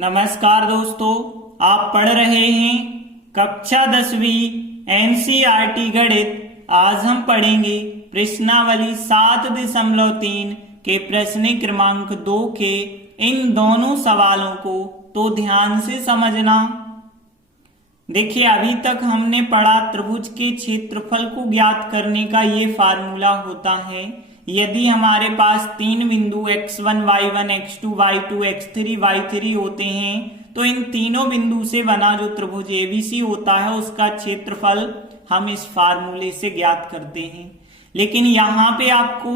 नमस्कार दोस्तों, आप पढ़ रहे हैं कक्षा 10वीं एनसीईआरटी गणित। आज हम पढ़ेंगे प्रश्नावली 7.3 के प्रश्न क्रमांक 2 के इन दोनों सवालों को तो ध्यान से समझना। देखिए, अभी तक हमने पढ़ा त्रिभुज के क्षेत्रफल को ज्ञात करने का ये फार्मूला होता है। यदि हमारे पास तीन बिंदु x1, y1, x2, y2, x3, y3 होते हैं तो इन तीनों बिंदु से बना जो त्रिभुज एबीसी होता है उसका क्षेत्रफल हम इस फार्मूले से ज्ञात करते हैं। लेकिन यहाँ पे आपको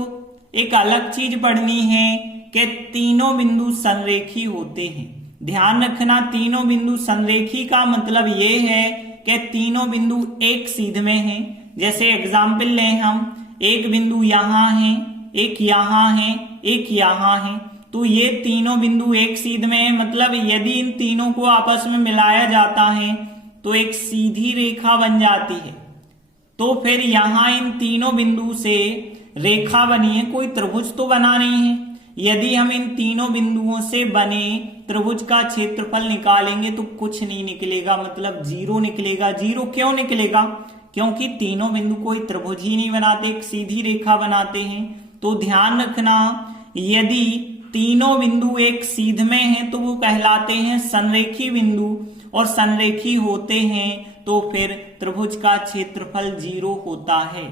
एक अलग चीज पढ़नी है कि तीनों बिंदु संरेखी होते हैं। ध्यान रखना, तीनों बिंदु संरेखी का मतलब ये है कि तीनों बिंदु एक सीध में हैं। जैसे एग्जाम्पल लें हम, एक बिंदु यहाँ है, एक यहाँ है, एक यहाँ है, तो ये तीनों बिंदु एक सीध में है। मतलब यदि इन तीनों को आपस में मिलाया जाता है तो एक सीधी रेखा बन जाती है। तो फिर यहाँ इन तीनों बिंदु से रेखा बनी है, कोई त्रिभुज तो बना नहीं है। यदि हम इन तीनों बिंदुओं से बने त्रिभुज का क्षेत्रफल निकालेंगे तो कुछ नहीं निकलेगा, मतलब जीरो निकलेगा। जीरो क्यों निकलेगा? क्योंकि तीनों बिंदु कोई त्रिभुज ही नहीं बनाते, एक सीधी रेखा बनाते हैं। तो ध्यान रखना, यदि तीनों बिंदु एक सीध में हैं तो वो कहलाते हैं संरेखी बिंदु, और संरेखी होते हैं तो फिर त्रिभुज का क्षेत्रफल जीरो होता है।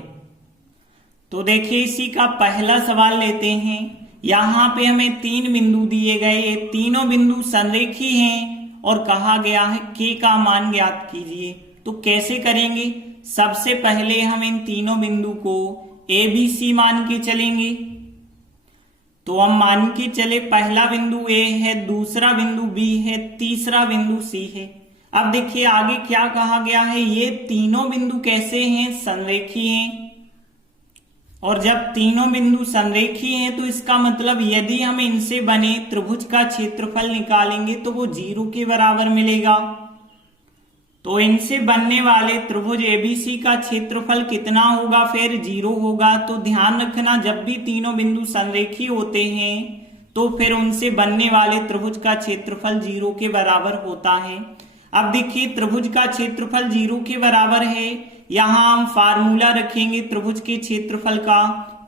तो देखिए, इसी का पहला सवाल लेते हैं। यहाँ पे हमें तीन बिंदु दिए गए, ये तीनों बिंदु संरेखी हैं और कहा गया है k का मान ज्ञात कीजिए। तो कैसे करेंगे? सबसे पहले हम इन तीनों बिंदु को ए बी सी मान के चलेंगे। तो हम मान के चले, पहला बिंदु ए है, दूसरा बिंदु बी है, तीसरा बिंदु सी है। अब देखिए आगे क्या कहा गया है, ये तीनों बिंदु कैसे हैं? संरेखी हैं। और जब तीनों बिंदु संरेखी हैं तो इसका मतलब यदि हम इनसे बने त्रिभुज का क्षेत्रफल निकालेंगे तो वो जीरो के बराबर मिलेगा। तो इनसे बनने वाले त्रिभुज एबीसी का क्षेत्रफल कितना होगा? फिर जीरो होगा। तो ध्यान रखना, जब भी तीनों बिंदु संरेखी होते हैं तो फिर उनसे बनने वाले त्रिभुज का क्षेत्रफल जीरो के बराबर होता है। अब देखिए, त्रिभुज का क्षेत्रफल जीरो के बराबर है। यहाँ हम फार्मूला रखेंगे त्रिभुज के क्षेत्रफल का।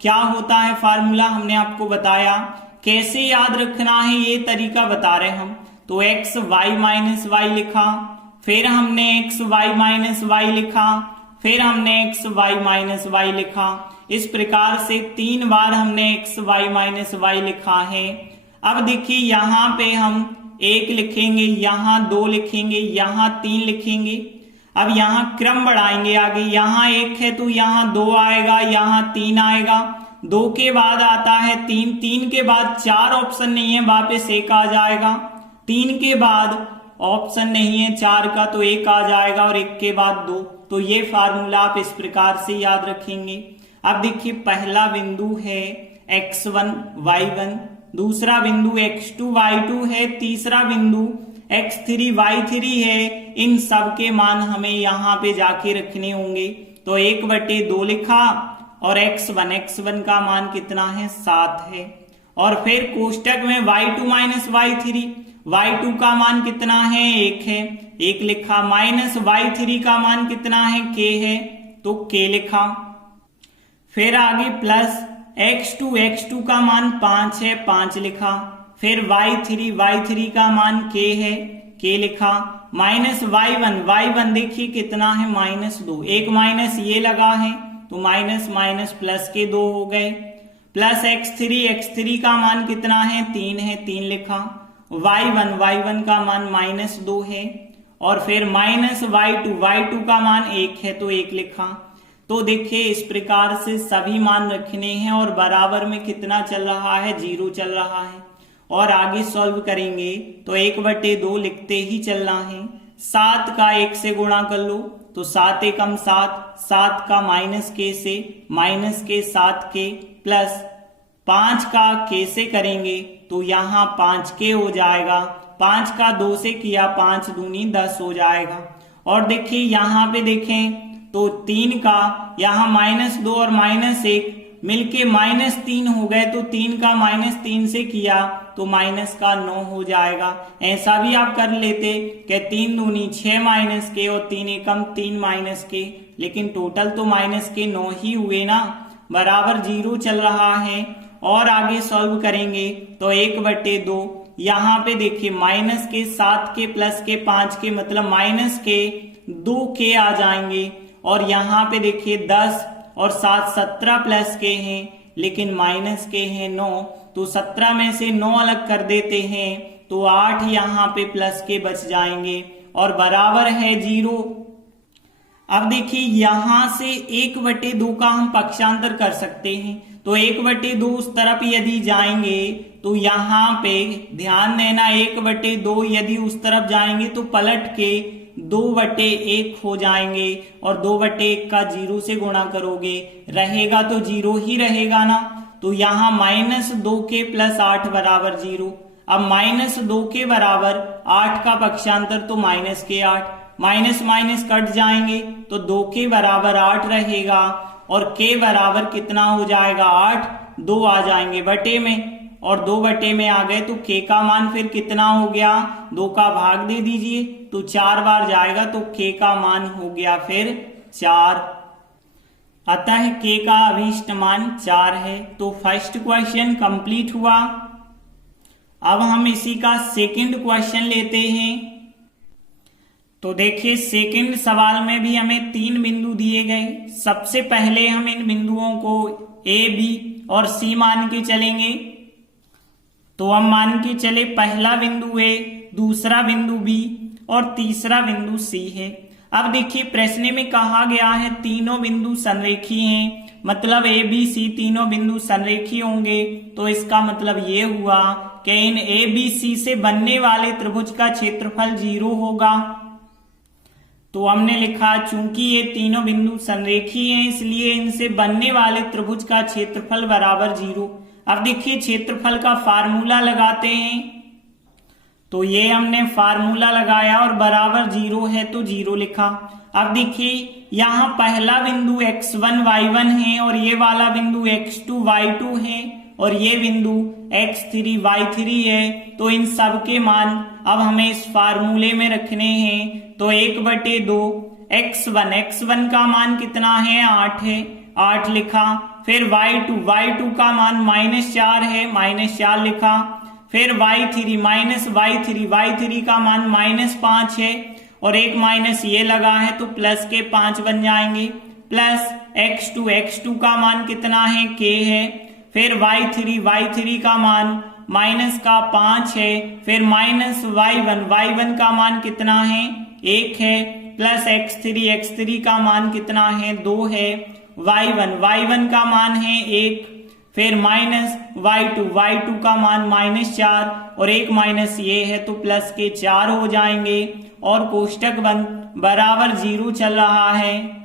क्या होता है फार्मूला? हमने आपको बताया। कैसे याद रखना है ये तरीका बता रहे हम। तो एक्स वाई माइनस वाई लिखा, फिर हमने एक्स वाई माइनस वाई लिखा, फिर हमने एक्स वाई माइनस वाई लिखा। इस प्रकार से 3 बार हमने एक्स वाई माइनस वाई लिखा है। अब देखिए, यहाँ पे हम 1 लिखेंगे, यहाँ 2 लिखेंगे, यहाँ 3 लिखेंगे। अब यहाँ क्रम बढ़ाएंगे आगे, यहाँ 1 है तो यहाँ 2 आएगा, यहाँ 3 आएगा, 2 के बाद आता है 3, 3 के बाद 4 ऑप्शन नहीं है, वापस 1 आ जाएगा। 3 के बाद ऑप्शन नहीं है 4 का तो 1 आ जाएगा, और 1 के बाद 2। तो ये फार्मूला आप इस प्रकार से याद रखेंगे। अब देखिए, पहला बिंदु है x1 y1, दूसरा बिंदु x2 y2 है, तीसरा बिंदु x3 y3 है। इन सब के मान हमें यहाँ पे जाके रखने होंगे। तो 1/2 लिखा, और x1 का मान कितना है? 7 है। और फिर कोष्टक में y2 माइनस y3, y2 का मान कितना है? 1 है, 1 लिखा। माइनस y3 का मान कितना है? k है, तो k लिखा। फिर आगे प्लस x2 का मान 5 है, 5 लिखा। फिर y3 का मान k है, k लिखा। माइनस y1 देखिए कितना है? -2। एक माइनस ये लगा है तो माइनस माइनस प्लस के 2 हो गए। प्लस x3 का मान कितना है? 3 है, 3 लिखा। y1 का मान -2 है। और फिर माइनस y2 का मान 1 है तो 1 लिखा। तो देखिए, इस प्रकार से सभी मान रखने हैं, और बराबर में कितना चल रहा है? 0 चल रहा है। और आगे सॉल्व करेंगे तो 1/2 लिखते ही चलना है। 7 का 1 से गुणा कर लो तो 7 एकम 7, 7 का माइनस के से माइनस के 7 के, प्लस 5 का k से करेंगे तो यहाँ 5k हो जाएगा। 5 का 2 से किया, 5 दूनी 10 हो जाएगा। और देखिए यहाँ पे देखें तो 3 का यहाँ -2 और -1 मिलके -3 हो गए, तो 3 का -3 से किया तो माइनस का 9 हो जाएगा। ऐसा भी आप कर लेते कि 3 दूनी 6 माइनस के और 3 एकम 3 माइनस के, लेकिन टोटल तो माइनस के 9 ही हुए ना, बराबर 0 चल रहा है। और आगे सॉल्व करेंगे तो 1/2, यहाँ पे देखिए माइनस के 7 के प्लस के 5 के मतलब माइनस के 2 के आ जाएंगे। और यहाँ पे देखिए 10 और 7 17 प्लस के हैं, लेकिन माइनस के हैं 9, तो 17 में से 9 अलग कर देते हैं तो 8 यहाँ पे प्लस के बच जाएंगे और बराबर है 0। अब देखिए यहां से 1/2 का हम पक्षांतर कर सकते हैं, तो 1/2 उस तरफ यदि जाएंगे तो यहाँ पे ध्यान देना 1/2 यदि उस तरफ जाएंगे तो पलट के 2/1 हो जाएंगे, और 2/1 का 0 से गुणा करोगे रहेगा तो 0 ही रहेगा ना। तो यहाँ -2 के प्लस 8 बराबर 0। अब -2 के बराबर 8 का पक्षांतर तो -8, माइनस माइनस कट जाएंगे तो 2 के बराबर 8 रहेगा, और के बराबर कितना हो जाएगा 8, 2 आ जाएंगे बटे में, और 2 बटे में आ गए तो के का मान फिर कितना हो गया, 2 का भाग दे दीजिए तो 4 बार जाएगा तो के का मान हो गया फिर 4। अतः के का अभीष्ट मान 4 है। तो फर्स्ट क्वेश्चन कंप्लीट हुआ। अब हम इसी का सेकंड क्वेश्चन लेते हैं। तो देखिए सेकंड सवाल में भी हमें 3 बिंदु दिए गए। सबसे पहले हम इन बिंदुओं को ए, बी और सी मान के चलेंगे। तो हम मान के चले पहला बिंदु ए, दूसरा बिंदु बी और तीसरा बिंदु सी है। अब देखिए प्रश्न में कहा गया है तीनों बिंदु संरेखी हैं, मतलब ए बी सी तीनों बिंदु संरेखी होंगे। तो इसका मतलब ये हुआ कि इन ए बी सी से बनने वाले त्रिभुज का क्षेत्रफल 0 होगा। तो हमने लिखा चूंकि ये तीनों बिंदु संरेखी हैं इसलिए इनसे बनने वाले त्रिभुज का क्षेत्रफल बराबर 0। अब देखिए क्षेत्रफल का फार्मूला लगाते हैं। तो ये हमने फार्मूला लगाया और बराबर 0 है तो 0 लिखा। अब देखिए यहाँ पहला बिंदु x1 y1 है और ये वाला बिंदु x2 y2 है और ये बिंदु x3 y3 है। तो इन सब के मान अब हमें इस फार्मूले में रखने हैं। तो 1/2 x1 का मान कितना है 8 है, 8 लिखा। फिर y2 का मान -4 है, -4 लिखा। फिर y3 का मान -5 है और एक माइनस ये लगा है तो प्लस के 5 बन जाएंगे। प्लस x2 का मान कितना है k है। फिर y3 का मान माइनस का 5 है। फिर माइनस y1 का मान कितना है 1 है। प्लस x3 का मान कितना है 2 है। y1 का मान है 1। फिर माइनस y2 का मान -4 और एक माइनस ये है तो प्लस के 4 हो जाएंगे और कोष्टक बराबर 0 चल रहा है।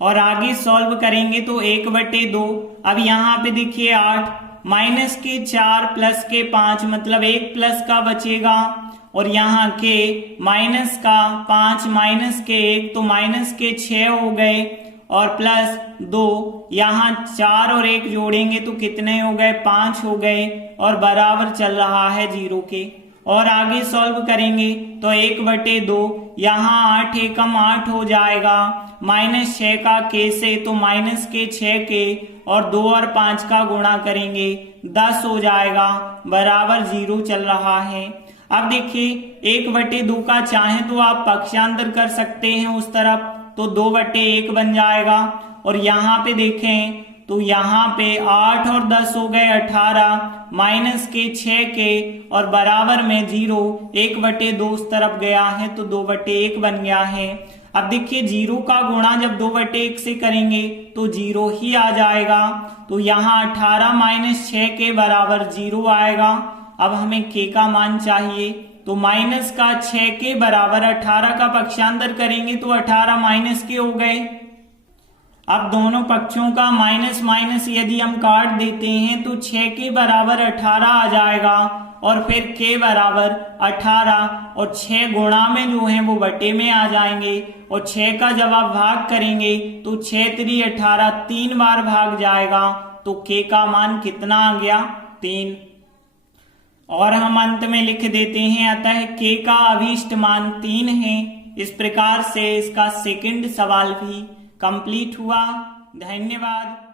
और आगे सॉल्व करेंगे तो 1/2। अब यहाँ पे देखिए 8 माइनस के 4 प्लस के 5 मतलब 1 प्लस का बचेगा और यहाँ के माइनस का 5 माइनस के 1 तो माइनस के 6 हो गए और प्लस 2 यहाँ 4 और 1 जोड़ेंगे तो कितने हो गए 5 हो गए और बराबर चल रहा है 0 के। और आगे सॉल्व करेंगे तो 1/2 यहाँ 8 एकम 8 हो जाएगा। -6 का k से तो माइनस के 6 के और 2 और 5 का गुणा करेंगे 10 हो जाएगा बराबर 0 चल रहा है। अब देखिए 1/2 का चाहे तो आप पक्षांतर कर सकते हैं उस तरफ तो 2/1 बन जाएगा। और यहाँ पे देखें तो यहाँ पे 8 और 10 हो गए 18 माइनस के 6 के और बराबर में 0 1/2 उस तरफ गया है तो 2/1 बन गया है। अब देखिए 0 का गुणा जब 2/1 से करेंगे तो 0 ही आ जाएगा। तो यहाँ 18 माइनस 6 के बराबर 0 आएगा। अब हमें k का मान चाहिए तो माइनस का 6 के बराबर 18 का पक्षांतर करेंगे तो 18 माइनस के हो गए। अब दोनों पक्षों का माइनस माइनस यदि हम काट देते हैं तो 6 के बराबर 18 आ जाएगा और फिर k बराबर 18 और 6 गुणा में जो है वो बटे में आ जाएंगे और 6 का जब आप भाग करेंगे तो 6 3 18 3 बार भाग जाएगा तो k का मान कितना आ गया 3। और हम अंत में लिख देते हैं अतः k का अभीष्ट मान 3 है। इस प्रकार से इसका सेकंड सवाल भी कंप्लीट हुआ। धन्यवाद।